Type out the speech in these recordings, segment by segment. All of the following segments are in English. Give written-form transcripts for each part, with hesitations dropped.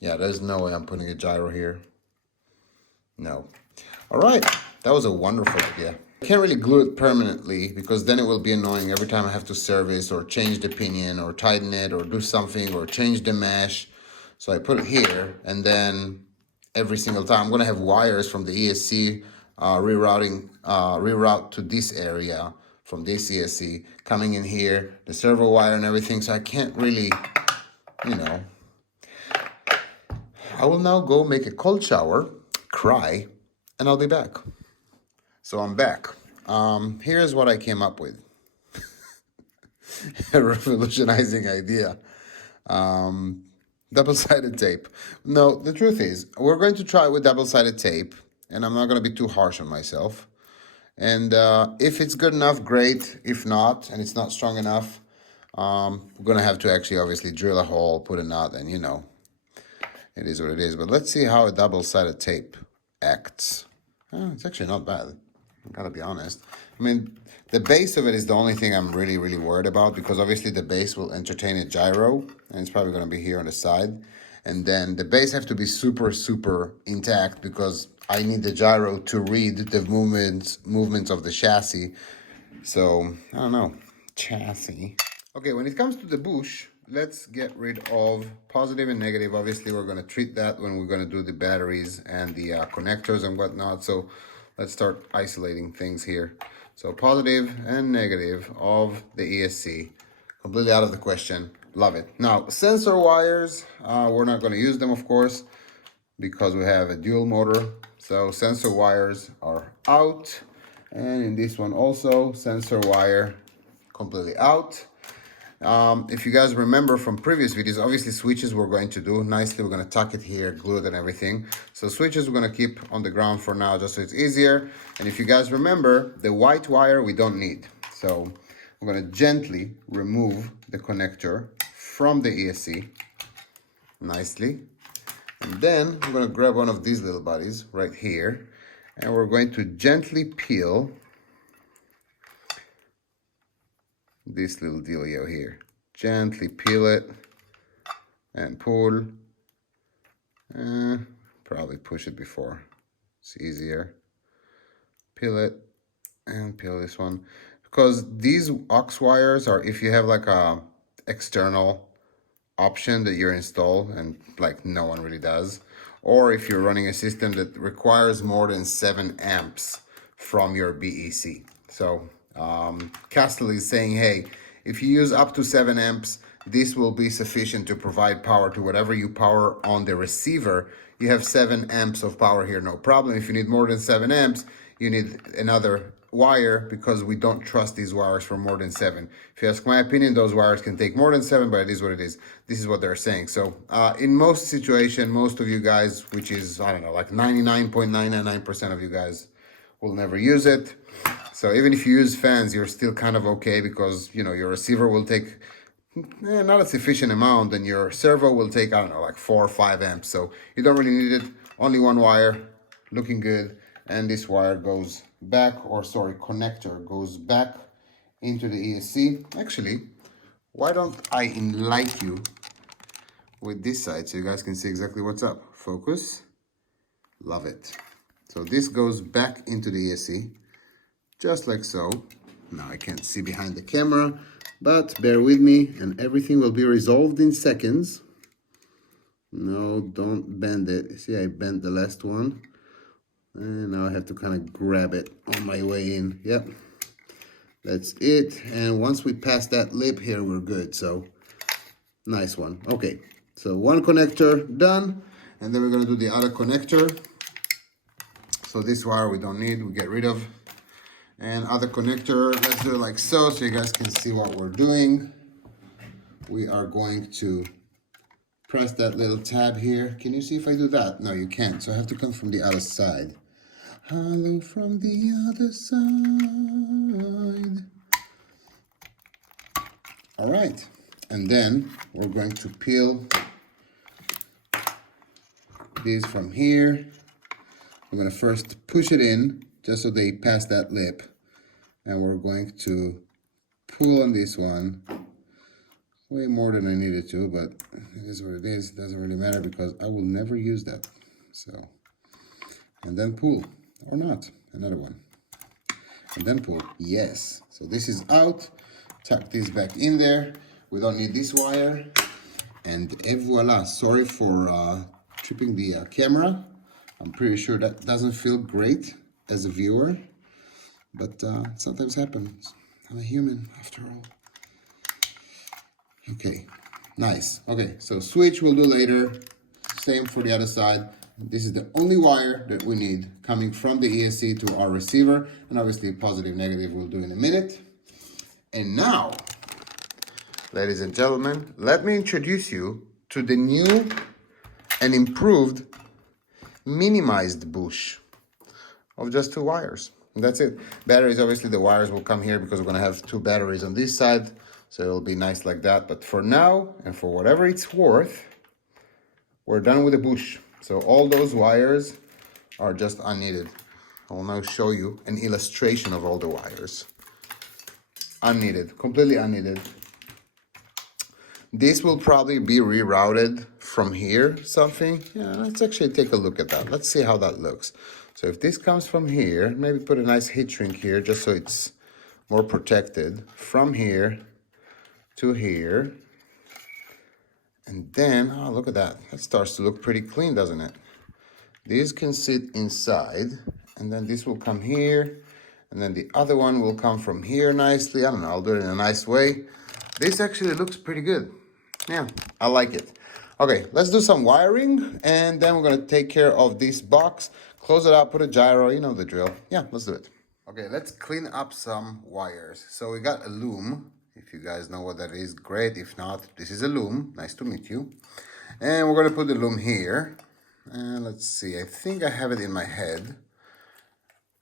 Yeah, there's no way I'm putting a gyro here. No. All right, that was a wonderful idea. I can't really glue it permanently because then it will be annoying every time I have to service or change the pinion or tighten it or do something or change the mesh. So I put it here, and then every single time I'm gonna have wires from the ESC reroute to this area from this ESC coming in here, the servo wire and everything. So I can't really, you know. I will now go make a cold shower, cry, and I'll be back. So I'm back. Here's what I came up with. A revolutionizing idea. Double-sided tape. No, the truth is, we're going to try with double-sided tape, and I'm not going to be too harsh on myself. And if it's good enough, great. If not, and it's not strong enough, we're going to have to actually obviously drill a hole, put a knot, and you know, it is what it is. But let's see how a double-sided tape acts. It's actually not bad. I gotta be honest. I mean, the base of it is the only thing I'm really, really worried about, because obviously the base will entertain a gyro, and it's probably gonna be here on the side. And then the base have to be super, super intact, because I need the gyro to read the movements of the chassis. So, I don't know, chassis. Okay, when it comes to the bush, let's get rid of positive and negative. Obviously, we're gonna treat that when we're gonna do the batteries and the connectors and whatnot. So let's start isolating things here. So positive and negative of the ESC, completely out of the question. Love it. Now, sensor wires, we're not gonna use them, of course, because we have a dual motor. So sensor wires are out. And in this one also, sensor wire completely out. If you guys remember from previous videos, obviously switches we're going to do nicely. We're going to tuck it here, glue it and everything. So switches we're going to keep on the ground for now, just so it's easier. And if you guys remember, the white wire we don't need. So we're going to gently remove the connector from the ESC nicely. And then we're going to grab one of these little buddies right here, and we're going to gently peel this little dealio here. Gently peel it and pull. Probably push it before it's easier. Peel it and peel this one, because these aux wires are, if you have like a external option that you're installed, and like no one really does, or if you're running a system that requires more than 7 amps from your BEC. So Castle is saying, hey, if you use up to 7 amps, this will be sufficient to provide power to whatever you power on the receiver. You have 7 amps of power here, no problem. If you need more than 7 amps, you need another wire, because we don't trust these wires for more than 7. If you ask my opinion, those wires can take more than 7, but it is what it is. This is what they're saying. So in most situation, most of you guys, which is, I don't know, like 99.999% of you guys will never use it. So even if you use fans, you're still kind of okay, because, you know, your receiver will take not a sufficient amount, and your servo will take, I don't know, like 4 or 5 amps. So you don't really need it. Only one wire, looking good. And this wire goes back, or sorry, connector goes back into the ESC. Actually, why don't I enlighten you with this side so you guys can see exactly what's up. Focus. Love it. So this goes back into the ESC, just like so. Now I can't see behind the camera, but bear with me, and everything will be resolved in seconds. No, don't bend it. See, I bent the last one. And now I have to kind of grab it on my way in. Yep, that's it. And once we pass that lip here, we're good. So nice one. Okay, so one connector done, and then we're gonna do the other connector. So this wire we don't need, we get rid of. And other connector, let's do it like so you guys can see what we're doing. We are going to press that little tab here. Can you see if I do that? No, you can't. So I have to come from the other side. Hello from the other side. All right. And then we're going to peel these from here. We're going to first push it in just so they pass that lip. And we're going to pull on this one, way more than I needed to, but it is what it is. It doesn't really matter because I will never use that. So, and then pull, or not, another one. And then pull, yes. So this is out, tuck this back in there. We don't need this wire. And voila, sorry for tripping the camera. I'm pretty sure that doesn't feel great as a viewer, but sometimes happens. I'm a human after all. Okay, nice. Okay, so switch we'll do later. Same for the other side. This is the only wire that we need coming from the ESC to our receiver. And obviously positive, negative we'll do in a minute. And now, ladies and gentlemen, let me introduce you to the new and improved minimized bush of just 2 wires. And that's it. Batteries, obviously the wires will come here because we're gonna have 2 batteries on this side. So it'll be nice like that. But for now, and for whatever it's worth, we're done with the bush. So all those wires are just unneeded. I will now show you an illustration of all the wires. Unneeded, completely unneeded. This will probably be rerouted from here, something. Yeah, let's actually take a look at that. Let's see how that looks. So if this comes from here, maybe put a nice heat shrink here just so it's more protected. From here to here. And then, oh, look at that. That starts to look pretty clean, doesn't it? These can sit inside, and then this will come here, and then the other one will come from here nicely. I don't know, I'll do it in a nice way. This actually looks pretty good. Yeah, I like it. Okay, let's do some wiring, and then we're gonna take care of this box, close it up, put a gyro, you know the drill. Yeah, let's do it. Okay, let's clean up some wires. So we got a loom. If you guys know what that is, great. If not, this is a loom. Nice to meet you. And we're gonna put the loom here. And let's see, I think I have it in my head.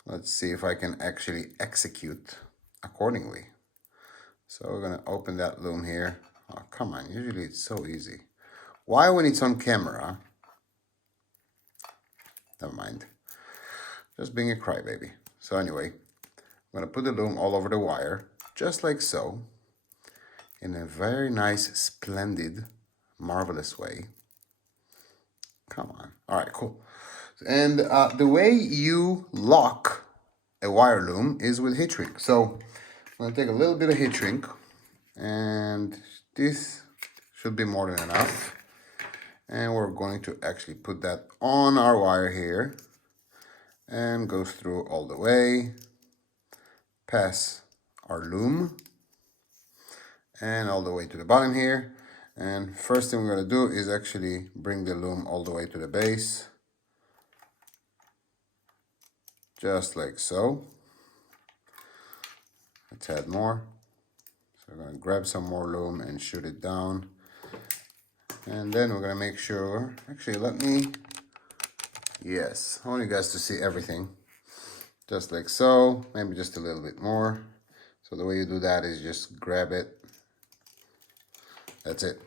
Let's see if I can actually execute accordingly. So we're gonna open that loom here. Oh, come on, usually it's so easy. Why when it's on camera? Never mind. Just being a crybaby. So anyway, I'm gonna put the loom all over the wire, just like so, in a very nice, splendid, marvelous way. Come on. All right, cool. And the way you lock a wire loom is with heat shrink. So I'm gonna take a little bit of heat shrink, and this should be more than enough. And we're going to actually put that on our wire here and go through all the way, pass our loom, and all the way to the bottom here. And first thing we're gonna do is actually bring the loom all the way to the base. Just like so. Let's add more. So we're gonna grab some more loom and shoot it down. And then we're gonna make sure, actually yes, I want you guys to see everything. Just like so, maybe just a little bit more. So the way you do that is just grab it. That's it.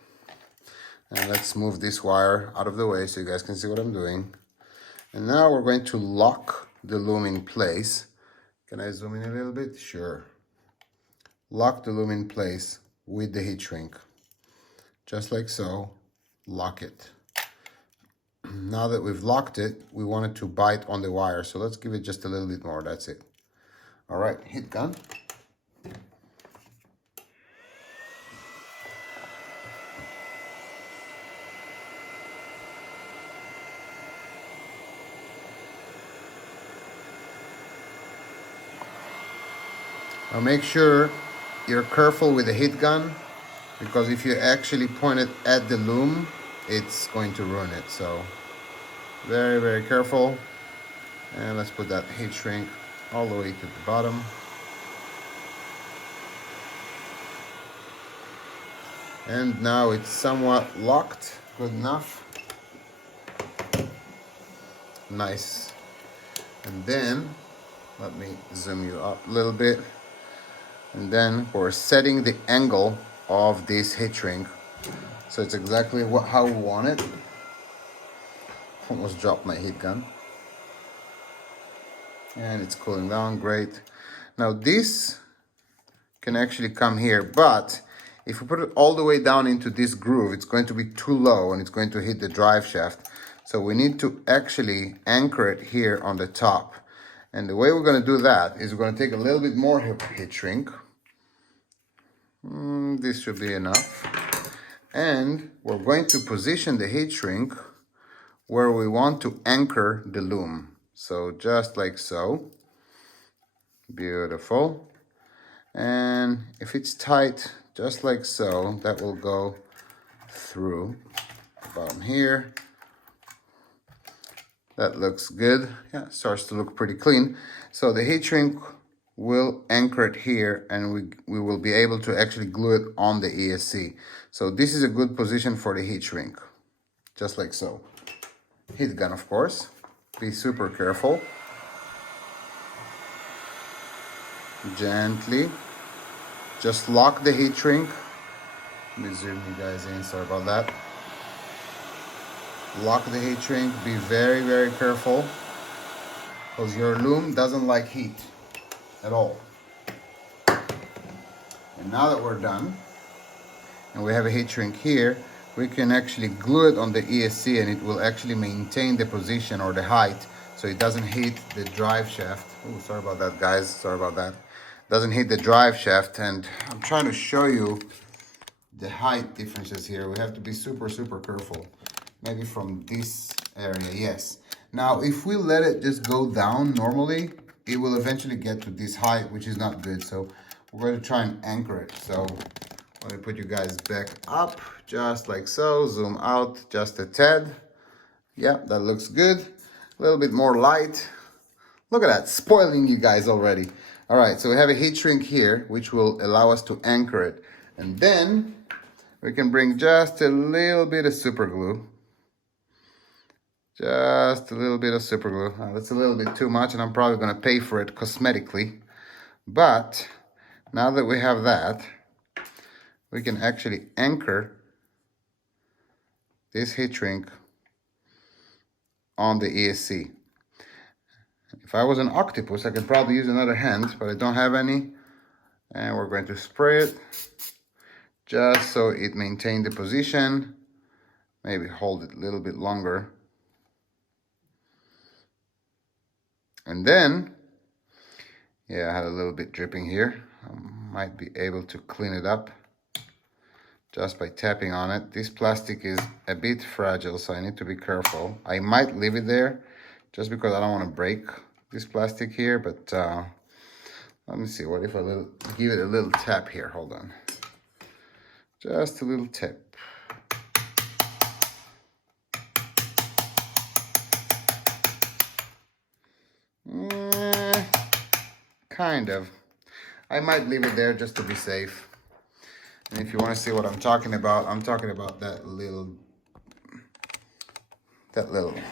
And let's move this wire out of the way so you guys can see what I'm doing. And now we're going to lock the loom in place. Can I zoom in a little bit? Sure. Lock the loom in place with the heat shrink. Just like so, lock it. Now that we've locked it, we want it to bite on the wire. So let's give it just a little bit more, that's it. All right, heat gun. Now make sure you're careful with the heat gun, because if you actually point it at the loom, it's going to ruin it. So very, very careful. And let's put that heat shrink all the way to the bottom. And now it's somewhat locked, good enough. Nice. And then, let me zoom you up a little bit. And then we're setting the angle of this heat shrink. So it's exactly how we want it. Almost dropped my heat gun. And it's cooling down, great. Now this can actually come here, but if we put it all the way down into this groove, it's going to be too low and it's going to hit the drive shaft. So we need to actually anchor it here on the top. And the way we're going to do that is we're going to take a little bit more heat shrink. This should be enough. And we're going to position the heat shrink where we want to anchor the loom. So just like so. Beautiful. And if it's tight, just like so, that will go through the bottom here. That looks good. Yeah, it starts to look pretty clean. So the heat shrink will anchor it here, and we will be able to actually glue it on the ESC. So this is a good position for the heat shrink, just like so. Heat gun, of course. Be super careful. Gently. Just lock the heat shrink. Let me zoom you guys in, sorry about that. Lock the heat shrink, be very, very careful, because your loom doesn't like heat at all. And now that we're done, and we have a heat shrink here, we can actually glue it on the ESC, and it will actually maintain the position or the height, so it doesn't hit the drive shaft. Oh, sorry about that, guys, sorry about that. Doesn't hit the drive shaft, and I'm trying to show you the height differences here. We have to be super, super careful. Maybe from this area, yes. Now, if we let it just go down normally, it will eventually get to this height, which is not good. So we're going to try and anchor it. So let me put you guys back up, just like so. Zoom out just a tad. Yeah, that looks good. A little bit more light. Look at that, spoiling you guys already. All right, so we have a heat shrink here, which will allow us to anchor it. And then we can bring just a little bit of super glue. Just a little bit of super glue. That's a little bit too much, and I'm probably going to pay for it cosmetically. But now that we have that, we can actually anchor this heat shrink on the ESC. If I was an octopus, I could probably use another hand, but I don't have any. And we're going to spray it just so it maintains the position. Maybe hold it a little bit longer. And then, yeah, I had a little bit dripping here. I might be able to clean it up just by tapping on it. This plastic is a bit fragile, so I need to be careful. I might leave it there just because I don't want to break this plastic here, but let me see. What if I give it a little tap here? Hold on. Just a little tap. Kind of. I might leave it there just to be safe. And if you want to see what I'm talking about, I'm talking about that little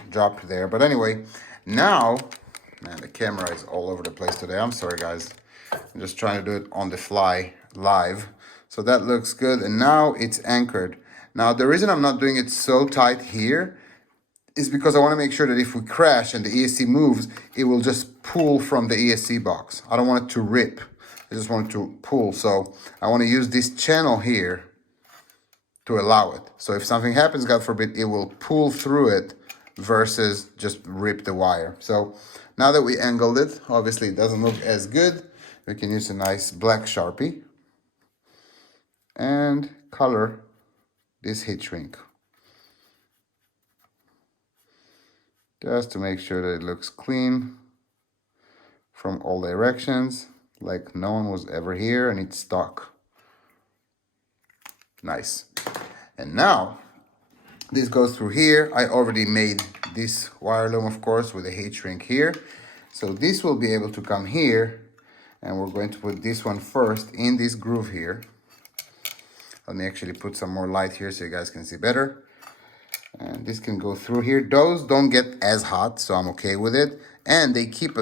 drop there. But anyway, now, man, the camera is all over the place today. I'm sorry, guys. I'm just trying to do it on the fly, live. So that looks good. And now it's anchored. Now, the reason I'm not doing it so tight here is because I want to make sure that if we crash and the ESC moves, it will just pull from the ESC box. I don't want it to rip. I just want it to pull. So I want to use this channel here to allow it. So if something happens, God forbid, it will pull through it versus just rip the wire. So now that we angled it, obviously it doesn't look as good. We can use a nice black Sharpie and color this heat shrink, just to make sure that it looks clean from all directions, like no one was ever here and it's stuck. Nice. And now this goes through here. I already made this wire loom, of course, with a heat shrink here. So this will be able to come here, and we're going to put this one first in this groove here. Let me actually put some more light here so you guys can see better. And this can go through here. Those don't get as hot, so I'm okay with it. And they keep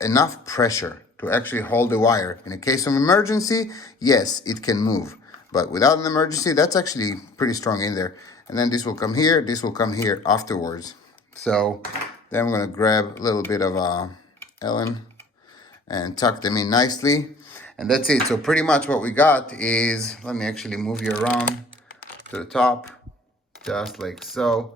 enough pressure to actually hold the wire. In a case of emergency, yes, it can move. But without an emergency, that's actually pretty strong in there. And then this will come here, this will come here afterwards. So then I'm gonna grab a little bit of Allen and tuck them in nicely. And that's it. So pretty much what we got is, let me actually move you around to the top, just like so.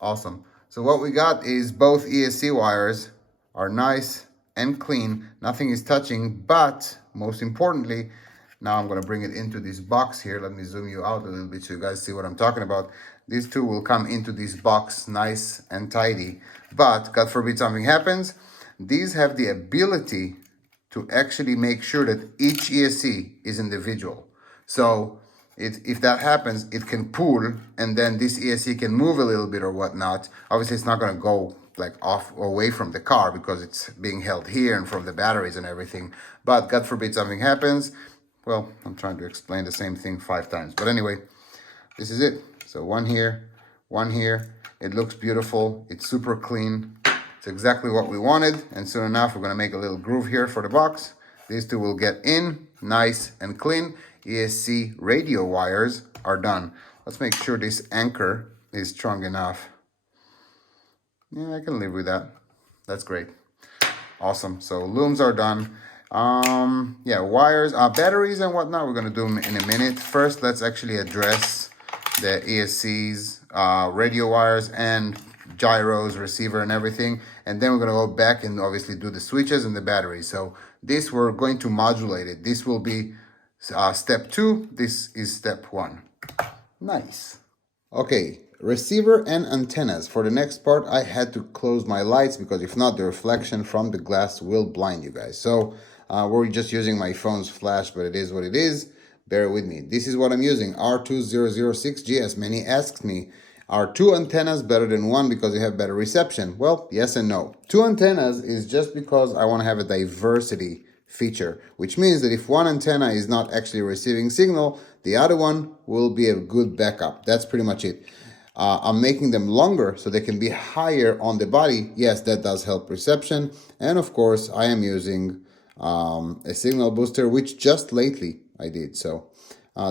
Awesome. So what we got is both ESC wires are nice and clean. Nothing is touching, but most importantly, now I'm gonna bring it into this box here. Let me zoom you out a little bit so you guys see what I'm talking about. These two will come into this box nice and tidy, but God forbid something happens. These have the ability to actually make sure that each ESC is individual. So if that happens, it can pull, and then this ESC can move a little bit or whatnot. Obviously, it's not going to go like off away from the car because it's being held here and from the batteries and everything. But God forbid something happens. Well, I'm trying to explain the same thing 5 times. But anyway, this is it. So one here, one here. It looks beautiful. It's super clean. It's exactly what we wanted. And soon enough, we're going to make a little groove here for the box. These two will get in nice and clean. ESC radio wires are done. Let's make sure this anchor is strong enough. Yeah, I can live with that. That's great. Awesome. So looms are done. Yeah, wires, batteries and whatnot, we're going to do them in a minute. First, let's actually address the ESCs, radio wires and gyros, receiver and everything. And then we're going to go back and obviously do the switches and the batteries. So this, we're going to modulate it. This will be step 2. This is step 1. Nice. Okay, receiver and antennas. For the next part, I had to close my lights because if not, the reflection from the glass will blind you guys. So we're just using my phone's flash, but it is what it is. Bear with me. This is what I'm using, R2006GS. Many asked me, are 2 antennas better than 1 because they have better reception? Well, yes and no. 2 antennas is just because I want to have a diversity feature, which means that if one antenna is not actually receiving signal, the other one will be a good backup. That's pretty much it. I'm making them longer so they can be higher on the body. Yes, that does help reception. And of course, I am using a signal booster, which just lately I did. So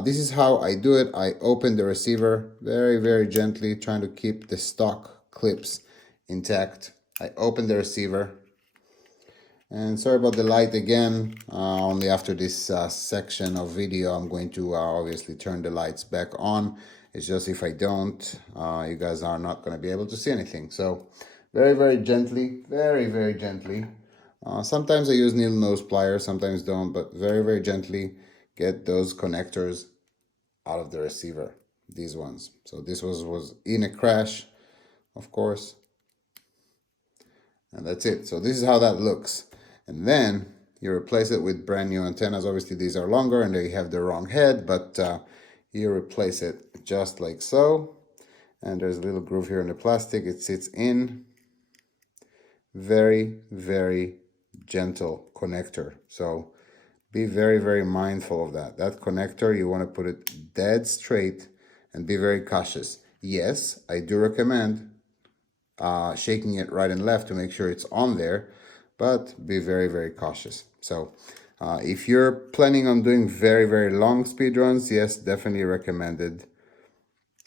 this is how I do it. I open the receiver very, very gently, trying to keep the stock clips intact. I open the receiver. And sorry about the light again, only after this section of video I'm going to obviously turn the lights back on. It's just if I don't, you guys are not going to be able to see anything. So very, very gently, very, very gently. Sometimes I use needle nose pliers, sometimes don't, but very, very gently get those connectors out of the receiver, these ones. So this was in a crash, of course. And that's it. So this is how that looks. And then you replace it with brand new antennas. Obviously, these are longer and they have the wrong head, but you replace it just like so. And there's a little groove here in the plastic. It sits in. Very, very gentle connector. So be very, very mindful of that. That connector, you want to put it dead straight and be very cautious. Yes, I do recommend shaking it right and left to make sure it's on there, but be very, very cautious. So if you're planning on doing very, very long speed runs, yes, definitely recommended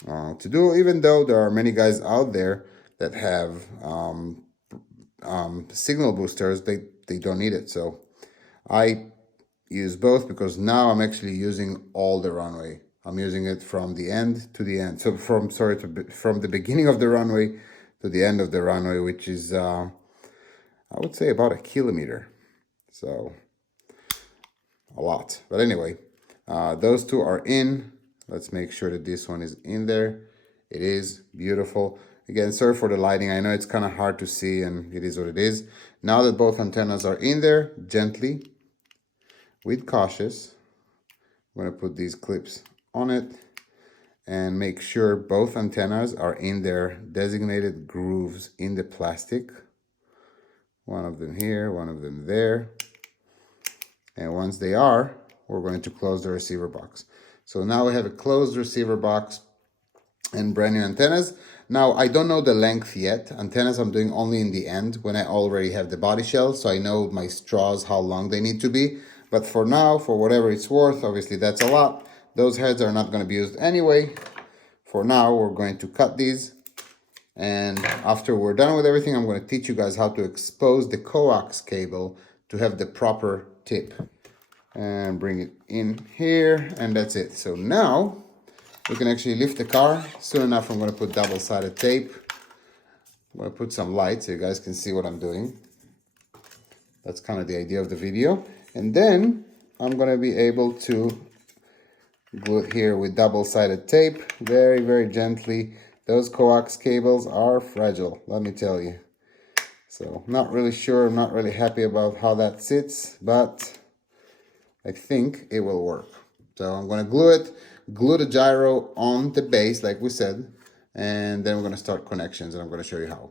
to do, even though there are many guys out there that have signal boosters, they don't need it. So I use both because now I'm actually using all the runway. I'm using it from the end to the end. So from the beginning of the runway to the end of the runway, which is I would say about 1 kilometer. So a lot. But anyway, those two are in. Let's make sure that this one is in there. It is beautiful. Again, sorry for the lighting. I know it's kind of hard to see and it is what it is. Now that both antennas are in there, gently, with cautious, I'm going to put these clips on it and make sure both antennas are in their designated grooves in the plastic. One of them here, one of them there. And once they are, we're going to close the receiver box. So now we have a closed receiver box and brand new antennas. Now, I don't know the length yet. Antennas I'm doing only in the end when I already have the body shell, so I know my straws, how long they need to be. But for now, for whatever it's worth, obviously that's a lot. Those heads are not going to be used anyway. For now, we're going to cut these. And after we're done with everything, I'm going to teach you guys how to expose the coax cable to have the proper tip. and bring it in here, and that's it. So now we can actually lift the car. Soon enough, I'm going to put double-sided tape. I'm going to put some light so you guys can see what I'm doing. That's kind of the idea of the video. And then I'm going to be able to glue it here with double-sided tape, very, very gently. Those coax cables are fragile, let me tell you. So not really sure, I'm not really happy about how that sits, but I think it will work. So I'm going to glue it, glue the gyro on the base like we said, and then we're going to start connections and I'm going to show you how.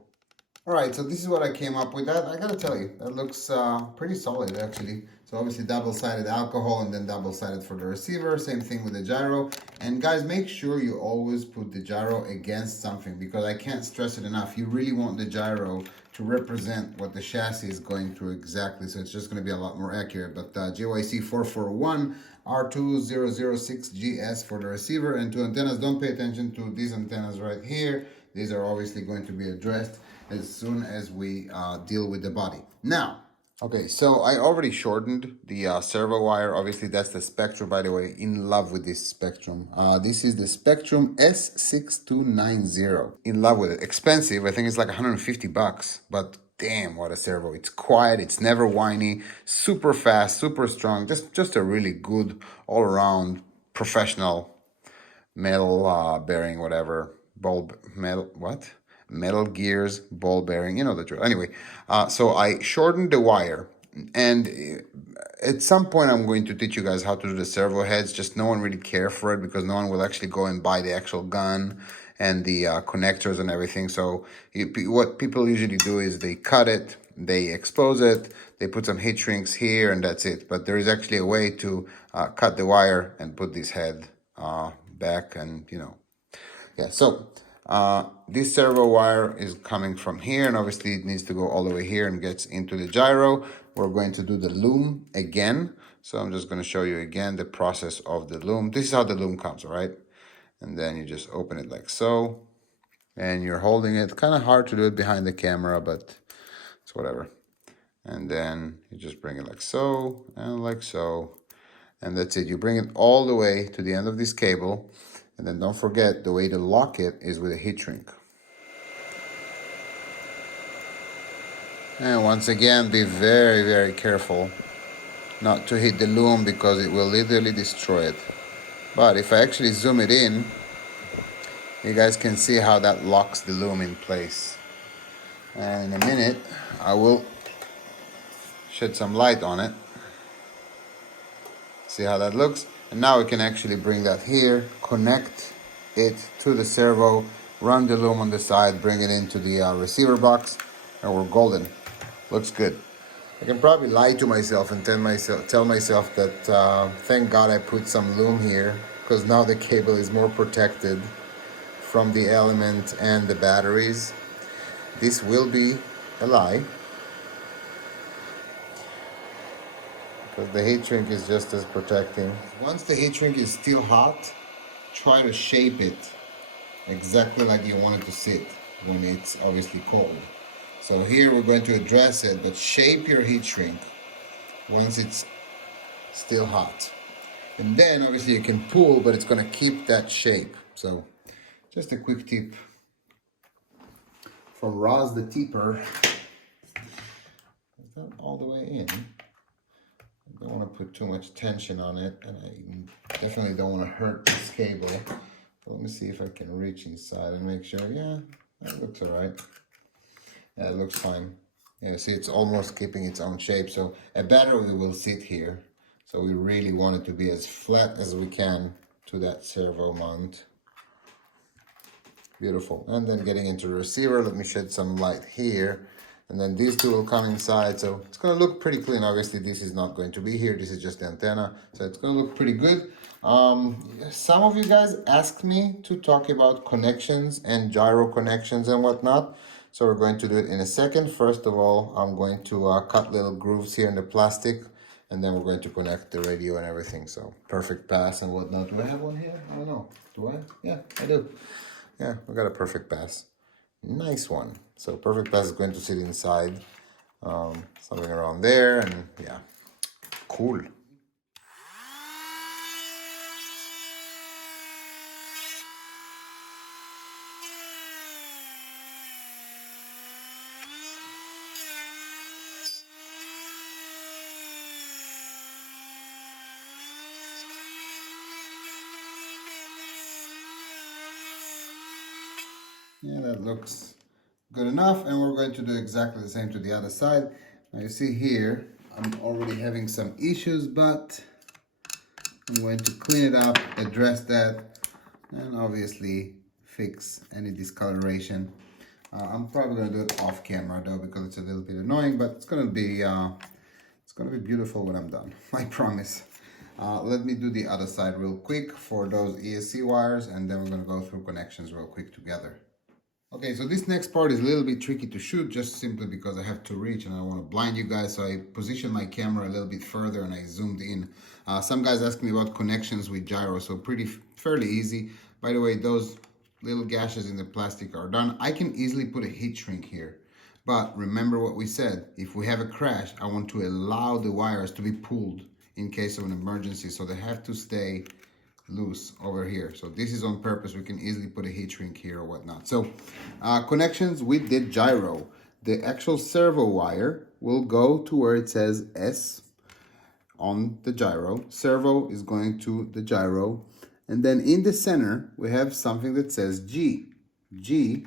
All right, so this is what I came up with. That I gotta tell you, that looks pretty solid actually. So obviously double-sided alcohol and then double-sided for the receiver. Same thing with the gyro. And guys, make sure you always put the gyro against something, because I can't stress it enough. You really want the gyro to represent what the chassis is going through exactly. So it's just going to be a lot more accurate. But GYC 441 R2006GS for the receiver, and two antennas. Don't pay attention to these antennas right here. These are obviously going to be addressed as soon as we deal with the body. Now, okay, so I already shortened the servo wire. Obviously, that's the Spectrum, by the way. In love with this Spectrum. This is the Spectrum S6290. In love with it. Expensive. I think it's like 150 bucks. But damn, what a servo. It's quiet. It's never whiny. Super fast, super strong. Just a really good all-around professional metal bearing, whatever. Metal gears, ball bearing, you know the drill. Anyway, so I shortened the wire, and at some point I'm going to teach you guys how to do the servo heads. Just no one really care for it, because no one will actually go and buy the actual gun and the connectors and everything. So what people usually do is they cut it, they expose it, they put some heat shrinks here, and that's it. But there is actually a way to cut the wire and put this head back, and yeah, so this servo wire is coming from here, and obviously it needs to go all the way here and gets into the gyro. We're going to do the loom again. So I'm just going to show you again the process of the loom. This is how the loom comes, all right? And then you just open it like so, and you're holding it. Kind of hard to do it behind the camera, but it's whatever. And then you just bring it like so, and like so. And that's it. You bring it all the way to the end of this cable. And then don't forget, the way to lock it is with a heat shrink. And once again, be very, very careful not to hit the loom, because it will literally destroy it. But if I actually zoom it in, you guys can see how that locks the loom in place. And in a minute, I will shed some light on it. See how that looks? And now we can actually bring that here, connect it to the servo, run the loom on the side, bring it into the receiver box, and we're golden. Looks good. I can probably lie to myself and tell myself that thank God I put some loom here, because now the cable is more protected from the element and the batteries. This will be a lie, because the heat shrink is just as protecting. Once the heat shrink is still hot, try to shape it exactly like you want it to sit when it's obviously cold. So here we're going to address it, but shape your heat shrink once it's still hot. And then obviously you can pull, but it's going to keep that shape. So just a quick tip from Roz the Teeper. Is that all the way in? I don't want to put too much tension on it, and I definitely don't want to hurt this cable. So let me see if I can reach inside and make sure. Yeah, that looks all right. Yeah, it looks fine. Yeah, see, it's almost keeping its own shape. So a battery will sit here. So we really want it to be as flat as we can to that servo mount. Beautiful. And then getting into the receiver, let me shed some light here. And then these two will come inside. So it's going to look pretty clean. Obviously, this is not going to be here. This is just the antenna. So it's going to look pretty good. Some of you guys asked me to talk about connections and gyro connections and whatnot. So we're going to do it in a second. First of all, I'm going to cut little grooves here in the plastic. And then we're going to connect the radio and everything. So perfect pass and whatnot. Do I have one here? I don't know. Do I? Yeah, I do. Yeah, we got a perfect pass. Nice one. So perfect pass is going to sit inside, something around there, and yeah, cool. Yeah, that looks good enough, and we're going to do exactly the same to the other side. Now you see here, I'm already having some issues, but I'm going to clean it up, address that, and obviously fix any discoloration. I'm probably going to do it off camera though, because it's a little bit annoying, but it's going to be beautiful when I'm done, I promise. Let me do the other side real quick for those ESC wires, and then we're going to go through connections real quick together. Okay, so this next part is a little bit tricky to shoot, just simply because I have to reach and I want to blind you guys, so I positioned my camera a little bit further and I zoomed in. Some guys asked me about connections with gyro, so fairly easy. By the way, those little gashes in the plastic are done. I can easily put a heat shrink here, but remember what we said, if we have a crash, I want to allow the wires to be pulled in case of an emergency, so they have to stay loose over here. So this is on purpose. We can easily put a heat shrink here or whatnot. So connections, we did gyro. The actual servo wire will go to where it says S on the gyro. Servo is going to the gyro. And then in the center, we have something that says G. G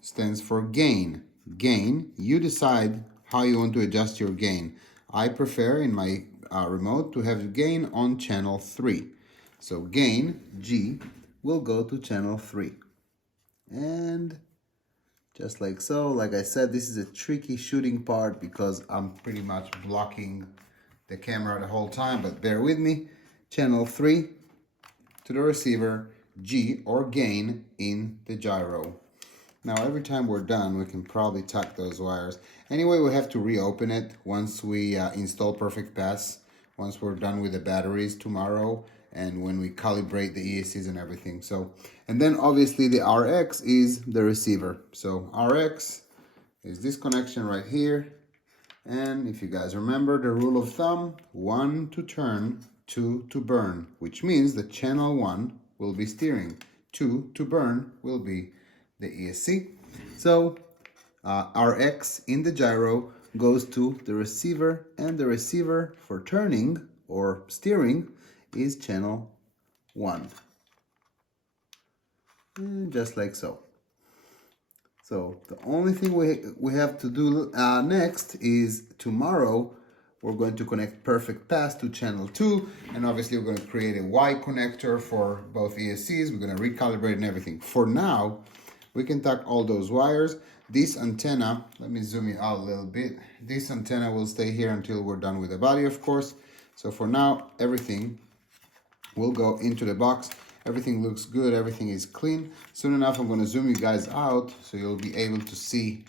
stands for gain. Gain, you decide how you want to adjust your gain. I prefer in my remote to have gain on channel 3. So gain, G, will go to channel 3. And just like so, like I said, this is a tricky shooting part because I'm pretty much blocking the camera the whole time, but bear with me. Channel 3 to the receiver, G or gain in the gyro. Now every time we're done, we can probably tuck those wires. Anyway, we have to reopen it once we install Perfect Pass, once we're done with the batteries tomorrow, and when we calibrate the ESCs and everything. So, and then obviously the RX is the receiver. So RX is this connection right here. And if you guys remember the rule of thumb, 1 to turn, 2 to burn, which means that channel 1 will be steering, 2 to burn will be the ESC. So RX in the gyro goes to the receiver, and the receiver for turning or steering is channel 1. And just like so. So the only thing we have to do next is tomorrow we're going to connect Perfect Pass to channel 2, and obviously we're going to create a Y connector for both ESCs. We're going to recalibrate and everything. For now, we can tuck all those wires. This antenna, let me zoom it out a little bit. This antenna will stay here until we're done with the body, of course. So for now, everything will go into the box. Everything looks good, everything is clean. Soon enough, I'm going to zoom you guys out so you'll be able to see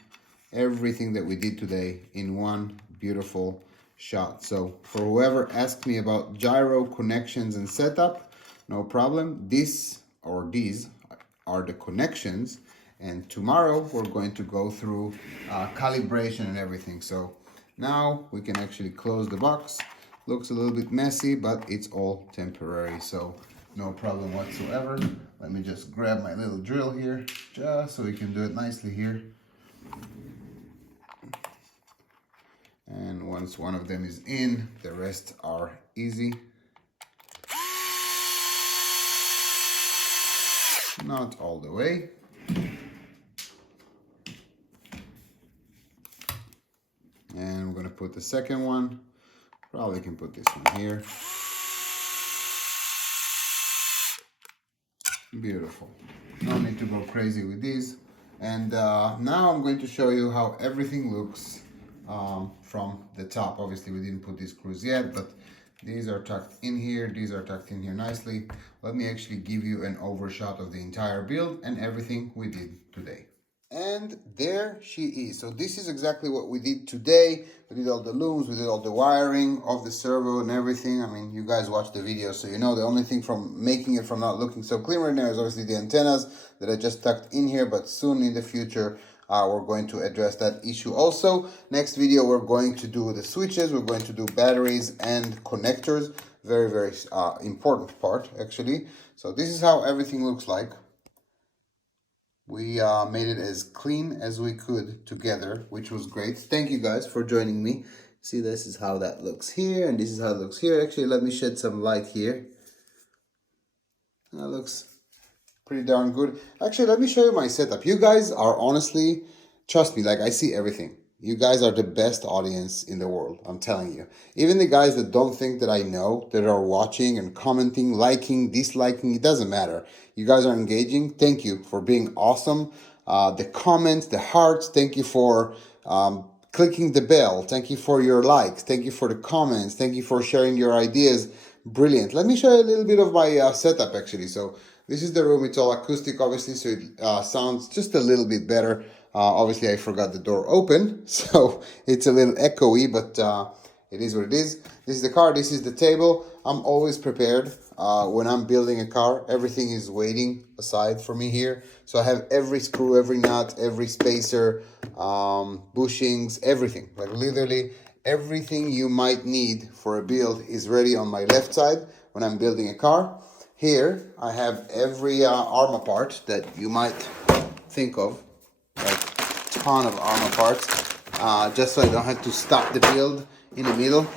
everything that we did today in one beautiful shot. So for whoever asked me about gyro connections and setup, no problem. These are the connections, and tomorrow we're going to go through calibration and everything. So now we can actually close the box. Looks a little bit messy, but it's all temporary, so no problem whatsoever. Let me just grab my little drill here, just so we can do it nicely here. And once one of them is in, the rest are easy. Not all the way. And we're going to put the second one. Probably can put this one here. Beautiful. No need to go crazy with these. And now I'm going to show you how everything looks from the top. Obviously, we didn't put these screws yet, but these are tucked in here. These are tucked in here nicely. Let me actually give you an overshot of the entire build and everything we did today. And there she is. So this is exactly what we did today. We did all the looms, we did all the wiring of the servo and everything. I mean, you guys watched the video, so you know the only thing from making it from not looking so clean right now is obviously the antennas that I just tucked in here, but soon in the future, we're going to address that issue also. Next video, we're going to do the switches, we're going to do batteries and connectors. Very, very important part, actually. So this is how everything looks like. We made it as clean as we could together, which was great. Thank you guys for joining me. See, this is how that looks here, and this is how it looks here. Actually, let me shed some light here. That looks pretty darn good. Actually, let me show you my setup. You guys are honestly, trust me, like I see everything. You guys are the best audience in the world, I'm telling you. Even the guys that don't think that I know, that are watching and commenting, liking, disliking, it doesn't matter. You guys are engaging. Thank you for being awesome. The comments, the hearts, thank you for clicking the bell. Thank you for your likes. Thank you for the comments. Thank you for sharing your ideas. Brilliant. Let me show you a little bit of my setup actually. So this is the room. It's all acoustic, obviously, so it sounds just a little bit better. Obviously, I forgot the door open, so it's a little echoey, but it is what it is. This is the car. This is the table. I'm always prepared when I'm building a car. Everything is waiting aside for me here. So I have every screw, every nut, every spacer, bushings, everything. Like literally everything you might need for a build is ready on my left side when I'm building a car. Here, I have every armor part that you might think of, like a ton of armor parts, just so I don't have to stop the build in the middle.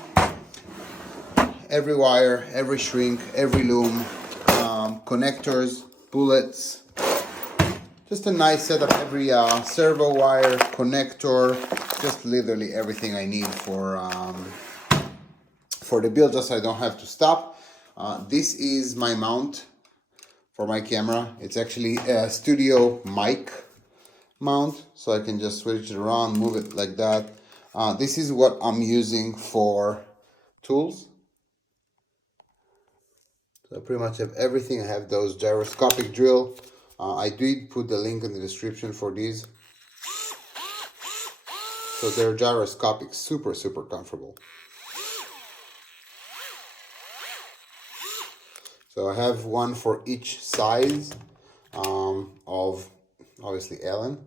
Every wire, every shrink, every loom, connectors, bullets. Just a nice setup, every servo wire, connector, just literally everything I need for the build, just so I don't have to stop. This is my mount for my camera. It's actually a studio mic mount, so I can just switch it around, move it like that. This is what I'm using for tools. So I pretty much have everything. I have those gyroscopic drill. I did put the link in the description for these. So they're gyroscopic, super, super comfortable. So I have one for each size of obviously Allen.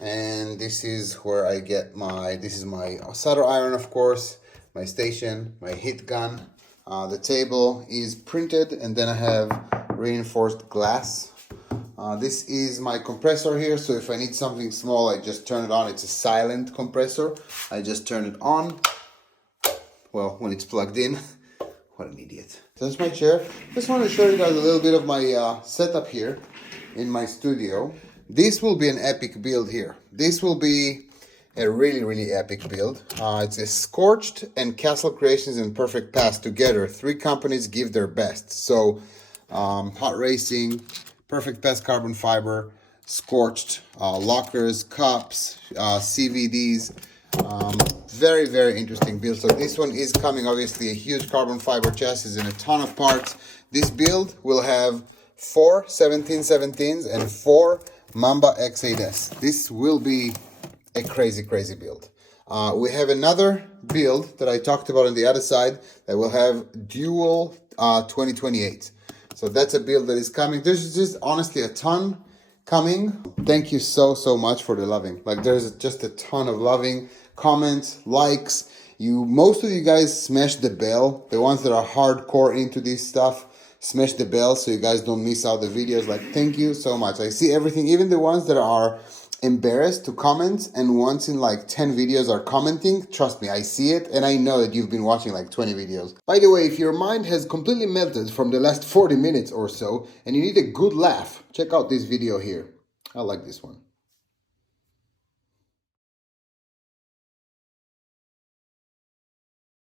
And this is where I get this is my solder iron, of course, my station, my heat gun. The table is printed, and then I have reinforced glass. This is my compressor here, so if I need something small, I just turn it on. It's a silent compressor. I just turn it on, well, when it's plugged in. What an idiot. So that's my chair. Just want to show you guys a little bit of my setup here in my studio. This will be an epic build here. This will be a really, really epic build. It's a Scorched and Castle Creations and Perfect Pass together. 3 companies give their best. So Hot Racing, Perfect Pass carbon fiber, Scorched, lockers, cups, CVDs. Very, very interesting build. So this one is coming, obviously, a huge carbon fiber chassis and a ton of parts. This build will have 4 1717s and 4 Mamba X8S. This will be a crazy, crazy build. We have another build that I talked about on the other side that will have dual 2028. So that's a build that is coming. There's just honestly a ton coming. Thank you so, so much for the loving. Like there's just a ton of loving, comments, likes. Most of you guys smash the bell. The ones that are hardcore into this stuff, smash the bell so you guys don't miss out the videos. Like, thank you so much. I see everything, even the ones that are embarrassed to comment and once in like 10 videos are commenting. Trust me, I see it and I know that you've been watching like 20 videos. By the way, if your mind has completely melted from the last 40 minutes or so and you need a good laugh, check out this video here. I like this one.